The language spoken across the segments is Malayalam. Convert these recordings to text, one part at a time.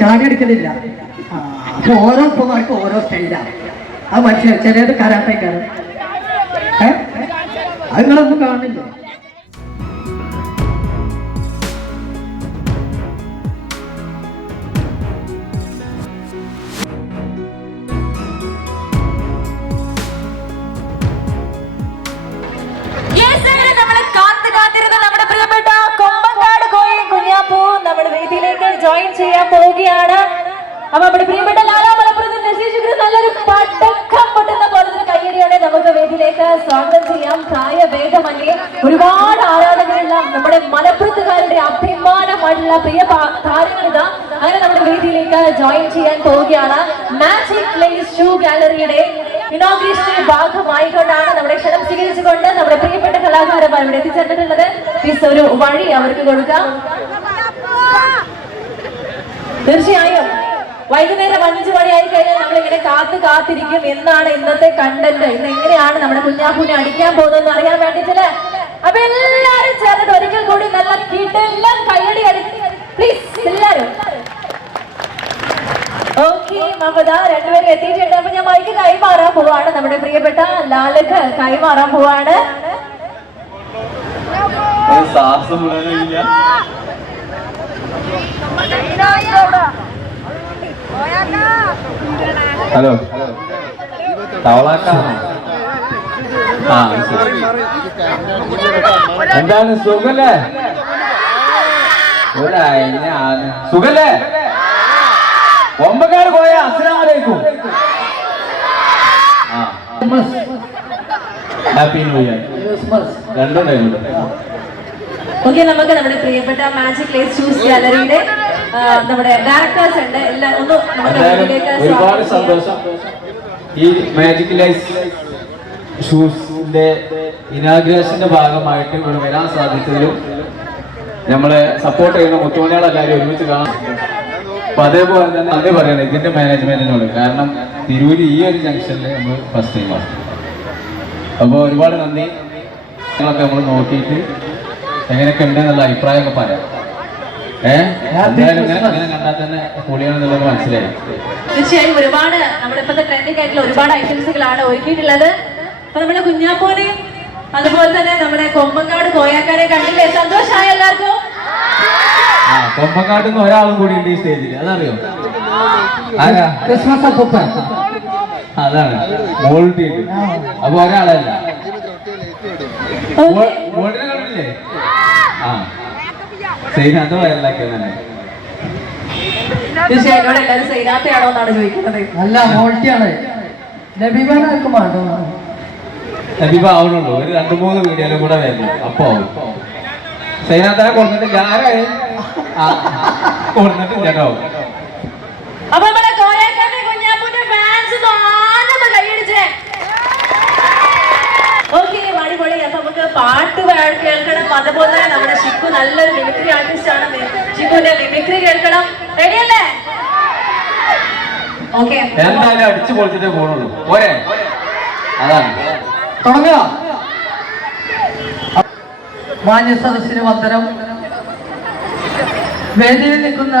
ചാടി എടുക്കലില്ല ഓരോ ഉപ്പമാർക്കും ഓരോ സ്റ്റൈലാണ് ആ. മനുഷ്യർ ചിലത് കരാട്ടേക്കാണ് ഏ? അത് നിങ്ങളൊന്നും കാണില്ല പോവുകയാണ്. അപ്പൊ നമ്മുടെ പ്രിയപ്പെട്ട ലാലാ മലപ്പുറത്ത് നശീഷിക്കുന്ന നല്ലൊരു പടക്കം പൊട്ടുന്ന പോലത്തെ കയ്യടിയോടെ നമുക്ക് വേദിയിലേക്ക് സ്വാഗതം ചെയ്യാം. പ്രായഭേദമന്യേ ഒരുപാട് ആരാധകരുള്ള നമ്മുടെ മലപ്പുറത്തുകാരുടെ അഭിമാനമായിട്ടുള്ള പ്രിയ താരങ്ങളിത അങ്ങനെ നമ്മുടെ വേദിയിലേക്ക് ജോയിൻ ചെയ്യാൻ പോവുകയാണ്. മാജിക് പ്ലേസ് ഷൂ ഗാലറിയുടെ ഇനോഗ്രേഷന്റെ ഭാഗമായിക്കൊണ്ടാണ് നമ്മുടെ ക്ഷണം സ്വീകരിച്ചുകൊണ്ട് നമ്മുടെ പ്രിയപ്പെട്ട കലാകാരന്മാർ ഇവിടെ എത്തിച്ചേർന്നിട്ടുള്ളത്. ഒരു വഴി അവർക്ക് കൊടുക്കാം. തീർച്ചയായും വൈകുന്നേരം അഞ്ചു ആയി കഴിഞ്ഞാൽ നമ്മൾ ഇങ്ങനെ കാത്തു കാത്തിരിക്കും. എന്നാണ് ഇന്നത്തെ കണ്ടന്റ് ഇന്ന് എങ്ങനെയാണ് നമ്മുടെ കുഞ്ഞാപ്പൂനെ അടിക്കാൻ പോകുന്നതെന്ന് അറിയാൻ വേണ്ടിട്ടില്ലേ അപ്പൊ എല്ലാരും ചേർന്നിട്ട് ഒരിക്കൽ കൂടി നല്ല കിടെല്ലാം കൈയടി അടി. പ്ലീസ് എല്ലാരും രണ്ടുപേരും എത്തിയിട്ടുണ്ട്. അപ്പൊ ഞാൻ മൈക്ക് കൈമാറാൻ പോവാണ് നമ്മുടെ പ്രിയപ്പെട്ട ലാലക്ക്. കൈമാറാൻ പോവാണ്. ഹലോ തവളാക്കാണോ? ആ എന്താണ് സുഖല്ലേ? ഒരഞ്ഞാണ് സുഖല്ലേ? ഒമ്പക്കാട് പോയ അസ്സലാമലൈക്കും ആ ഹാപ്പി ന്യൂ ഇയർ രണ്ടുണ്ടായിരുന്നു ഓക്കെ നമുക്ക് നമ്മുടെ പ്രിയപ്പെട്ട മാജിക് ലേസ് ഷൂസ് ഗാലറിയുടെ നമ്മുടെ ഡയറക്ടേഴ്സ് ഉണ്ട്. എല്ലാം ഒന്ന് ഒരുപാട് സന്തോഷം. ഈ മാജിക് ലൈസ് ഷൂസിന്റെ ഇനാഗ്രേഷന്റെ ഭാഗമായിട്ട് ഇവിടെ വരാൻ സാധിച്ചതിലും നമ്മളെ സപ്പോർട്ട് ചെയ്യുന്ന മുത്തുമണികളെല്ലാവരും ഒരുമിച്ച് കാണാം അപ്പൊ അതേപോലെ തന്നെ നന്ദി പറയണം ഇതിന്റെ മാനേജ്മെന്റിനോട് കാരണം തിരൂര് ഈ ഒരു ജംഗ്ഷനിൽ നമ്മൾ ഫസ്റ്റ് ടൈമാണ് അപ്പോൾ ഒരുപാട് നന്ദി. നമ്മൾ നോക്കിയിട്ട് എങ്ങനെയൊക്കെ ഉണ്ട് എന്നുള്ള അഭിപ്രായമൊക്കെ പറയാം. ഏഹ് കണ്ടാൽ തന്നെ പൊളിയാണെന്നുള്ളത് മനസ്സിലായി. തീർച്ചയായും ഒരുപാട് നമ്മുടെ ഇപ്പോഴത്തെ ട്രെൻഡിങ് ആയിട്ടുള്ള ഒരുപാട് ഐറ്റംസുകളാണ് ഒരുക്കിയിട്ടുള്ളത്. അപ്പൊ നമ്മുടെ കുഞ്ഞാപ്പോനെയും അതുപോലെ തന്നെ നമ്മുടെ കൊമ്പങ്കാട് കോയാക്കാരെ കണ്ടില്ലേ? സന്തോഷമായ എല്ലാവർക്കും? ആ കൊമ്പക്കാട്ടിൽ നിന്ന് ഒരാളും കൂടി ഉണ്ട് ഈ സ്റ്റേജിൽ അതറിയോ? ക്രിസ്മസ് അപ്പൂപ്പൻ. അതാണ്. അപ്പൊ ഒരാളല്ല. കണ്ടില്ലേ ആ. ശരി അത് വയറിലാക്കിയത് തന്നെ എന്നോട് എല്ലാവരും സൈനാത്തയാണോ എന്നാണ് ചോദിക്കുന്നത്. അല്ല മോൾട്ടിയാണ് വേണ്ടോ ഇപ്പൊ ആവണുള്ളൂ. ഒരു രണ്ടു മൂന്ന് വീഡിയോയിലും കൂടെ വരുന്നു. അപ്പോ. സൈനാത്തനെ കൊടുത്തിട്ട് ആരായി ആ കൊടുത്തിട്ട് ചേട്ടോ അപ്പൊ നമ്മുടെ കോയാക്കാരുടെ കുഞ്ഞാപ്പൂന്റെ ഫാൻസ് ആനന്ദ കൈയടിച്ചേ ഓക്കെ അടിപൊളി അപ്പൊ നമുക്ക് പാട്ട് കേൾക്കണം. അതുപോലെ തന്നെ നമ്മുടെ ഷിക്കു നല്ലൊരു മിമിക്രി ആർട്ടിസ്റ്റ് ആണ്. ഷിക്കുവിന്റെ മിമിക്രി കേൾക്കണം. റെഡിയല്ലേ ഓക്കെ എന്തായാലും അടിച്ചു പൊളിച്ചിട്ടേ പോണുള്ളൂ. പോരെ? അതാണ്. തുടങ്ങുക. മാന്യ സദസ്സിന് വന്ദനം വേദിയിൽ നിൽക്കുന്ന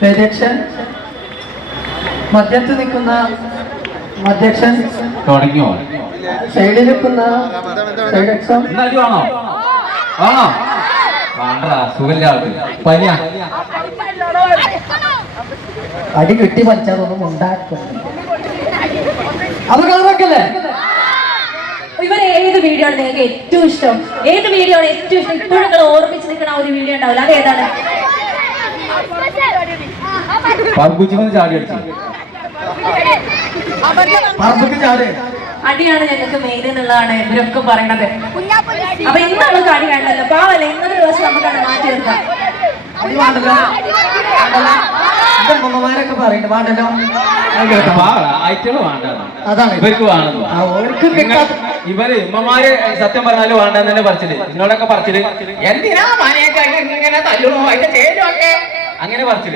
വേദ്യക്ഷൻ മധ്യത്ത് നിൽക്കുന്ന മധ്യക്ഷൻ. തുടങ്ങിയോ? Side exam? അടി വേണോ? വേണോ? വേണ്ട സുഖമില്ല ആൾക്ക്. പനിയാ. അടി കിട്ടി പഠിച്ചതൊന്നും ഉണ്ടാക്കും. ഇവരെ ഏത് വീഡിയോ ആണ് നിങ്ങൾക്ക് ഏറ്റവും ഇഷ്ടം? ഏത് വീഡിയോ ആണ് ഏറ്റവും ഇഷ്ടം? ഇപ്പോഴും നിങ്ങൾ ഓർമ്മിച്ച് നിൽക്കുന്ന ഒരു വീഡിയോ ഉണ്ടാവില്ല. അത് ഏതാണ്? ചാടി അടിച്ചു. പറമ്പക്ക് ചാട്. അടിയാണ് ഞങ്ങൾക്ക് മെയിൻ എന്നുള്ളതാണ് ഇവരൊക്കെ പറയണത്. അപ്പൊ ഇന്ന് നമുക്ക് അടി പാവല്ല പാവല്ലേ ഇന്നത്തെ ദിവസം നമുക്കത് മാറ്റി നിർത്താം. അടി വേണ്ടല്ലോ. അമ്മമാരൊക്കെ. അതാണ്. ഇവർക്ക് ഇവർ ഉമ്മമാര് സത്യം പറഞ്ഞാലും വേണ്ടെന്ന് തന്നെ പറിച്ചിൽ. എന്നോടൊക്കെ പറിച്ചിൽ എന്തിനാ മനയൊക്കെ ഇങ്ങനെ തല്ലണോ? അതിന്റെ ചേരുമൊക്കെ അങ്ങനെ പറിച്ചിൽ.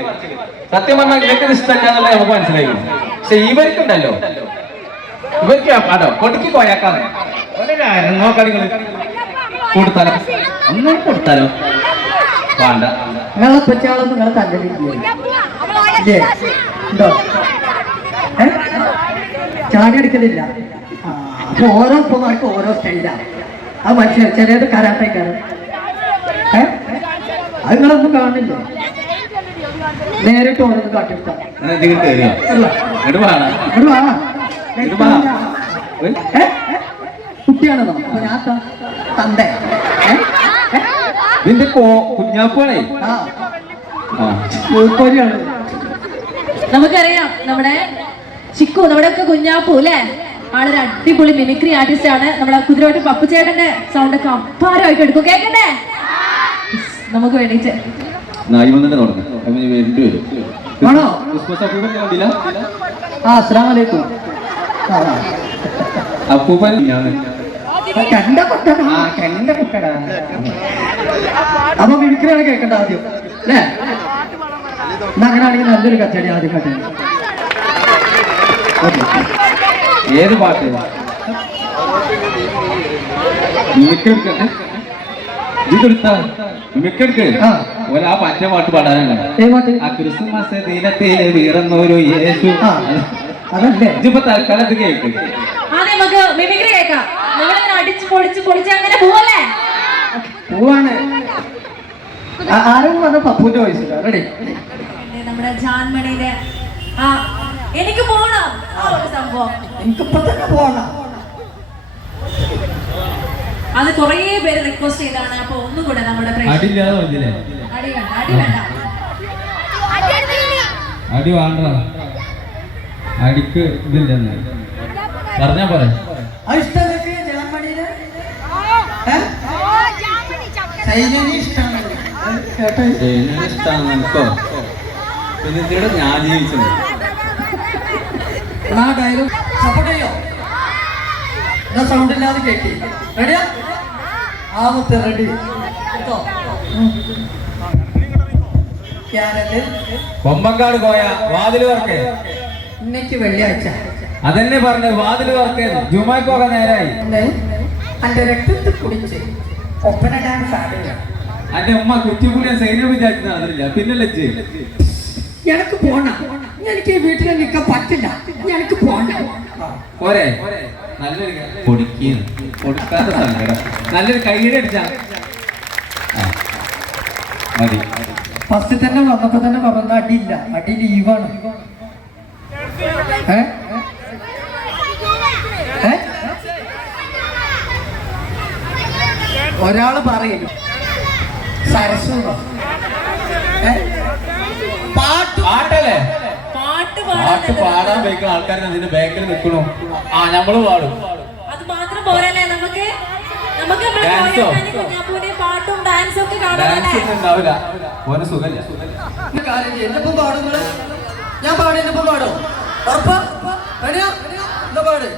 സത്യം പറഞ്ഞാൽ ഇവർക്ക് ഇഷ്ടമല്ല എന്നുള്ളത് നമുക്ക് മനസ്സിലായി. പക്ഷെ ഇവർക്കുണ്ടല്ലോ. ഇവർക്ക് അതോ കൊടുക്കി കോയാക്കാണ് നോക്കടികൾ കൊടുത്താലോ? ഒന്നും കൊടുത്താലോ? വേണ്ട. നിങ്ങളെ പറ്റിയാളൊന്നും നിങ്ങൾ തല്ലില്ല? ഉണ്ടോ? ചാടി എടുക്കലില്ല ആ, അപ്പൊ ഓരോ ഉപ്പമാർക്കും ഓരോ സ്റ്റൈലാണ് ആ. മനുഷ്യർ ചിലത് കരാട്ടക്കാരൻ ഏ? അത് നിങ്ങളൊന്നും കാണില്ലേ നേരിട്ട് ഓരോന്ന് കാട്ടിയെടുത്താ. കുട്ടിയാണെന്നോ അപ്പൊ ഞാൻ തന്തേ? ഇതിന്റെ കോ കുഞ്ഞാപ്പാണേ നമുക്കറിയാം നമ്മുടെ ചിക്കു നമ്മുടെ ഒക്കെ കുഞ്ഞാപ്പു അല്ലേ? ആളൊരു അടിപൊളി മിമിക്രി ആർട്ടിസ്റ്റ് ആണ്. നമ്മുടെ കുതിരോട്ട് പപ്പുചേട്ടന്റെ സൗണ്ട് ഒക്കെ അപ്പാരമായിട്ട് എടുക്കും. കേക്കണ്ടേ? നമുക്ക് വേണ്ടിട്ട് ആ അസ്സാം വലൈക്കും ആ ആ. അപ്പൂപ്പൻ? ഞാൻ കണ്ട കുട്ടടാ കണ്ട കുട്ടടാ അപ്പൊ മിമിക്രിയാണ് കേൾക്കേണ്ട ആദ്യം അല്ലേ? അങ്ങനാണെങ്കിൽ അങ്ങനെയാണെങ്കിൽ നല്ലൊരു കച്ചടി ആദ്യം കച്ചടി ഏത് പാട്ട്? മിമിക്രെടുക്ക ഇതെടുത്ത മിമിക്രെടുക്ക് ആ. ഒരാ പറ്റ പാട്ട് പാടാനാണ്. ആ ക്രിസ്മസ് ദിനത്തിൽ വീറന്നൊരു യേശു. ആ. അതല്ലേ? ഇതിപ്പോ തൽക്കാലം ഇത് ആദ്യം നമുക്ക് മിമിക്രി കേൾക്കാം. നമ്മളിങ്ങനെ അടിച്ച് പൊളിച്ച് പൊളിച്ച് അങ്ങനെ പോവല്ലേ? പോവാണ്. ആരും വന്ന പപ്പുവിന്റെ വോയിസ് റെഡി നമ്മുടെ ജാൻമണിയുടെ ആ എനിക്ക് പോണം. ആ ഒരു സംഭവം. എനിക്കിപ്പോ തന്നെ പോകണം അത് കുറേ പേര് റിക്വസ്റ്റ് ചെയ്താണ്. അപ്പൊ ഒന്നുകൂടെ നമ്മുടെ പ്രേക്ഷകർ- അടിയില്ലാതെ വന്നില്ലേ? അടി വേണ്ട അടി വേണ്ട അടി വേണ്ട. അടിക്ക് ഇതില്ലെന്ന്. പറഞ്ഞാ പറയാ അത് ഇഷ്ടം നിനക്ക് ജലമണിയിൽ ഏ? ശൈലിനി ഇഷ്ടമാണ് കേട്ടോ ഇഷ്ടമാണ് നിനക്കോ പിന്നെ ഇതിലൂടെ ഞാൻ ജീവിച്ചത്. ആ ഡയലോഗ് സപ്പോർട്ട് ചെയ്യോ? എന്നാ സൗണ്ട് ഇല്ലാതെ കേട്ടി. റെഡിയാ ആമത്തെ റെഡി കൊമ്പങ്കാട് പോയ വാതിൽ വർക്ക് ഇന്നേക്ക് വെള്ളിയാഴ്ച. അതന്നെ പറഞ്ഞു വാതിൽ വർക്ക് ജുമാക്കൊക്കെ നേരായി. അന്റെ രക്തത്തിൽ കുടിച്ച് ഒപ്പന ഡാൻസ് ആടില്ല അന്റെ ഉമ്മ കുറ്റിപ്പുലിയെ സൈന്യം വിചാരിച്ചില്ല നടന്നില്ല പിന്നെ ലജ്ജ എനിക്ക് പോണ. എനിക്ക് ഈ വീട്ടിൽ നിൽക്കാൻ പറ്റില്ല. എനിക്ക് പോണ. പോരെ. നല്ലൊരു പൊടിക്ക് കൊടുക്കാത്ത സങ്കടം. നല്ലൊരു കൈയുടെ അടിച്ച. മതി. ഫസ്റ്റ് തന്നെ വന്നപ്പോ തന്നെ പറഞ്ഞ അടിയില്ല. അടി ലീവാണ്? ഒരാൾ പറയും സരസു? പാട്ട് പാട്ടല്ലേ? പാട്ട് പാട്ട് പാടാൻ വേണ്ടി ആൾക്കാർ അതിന്റെ ബാക്കിൽ നിൽക്കണു. ആ നമ്മൾ പാടും. അത് മാത്രം പോരല്ലേ നമുക്ക്? നമുക്ക്? കോയക്കാനി പാട്ടും ഡാൻസും ഒക്കെ ഡാൻസ് ഒന്നും ഉണ്ടാവില്ല. ഓനെ സുഖല്ല എന്നെപ്പോ പാടുങ്ങൾ ഞാൻ പാടി എന്നെപ്പോ പാടോ? ഉറപ്പാ? എന്താ പാട്?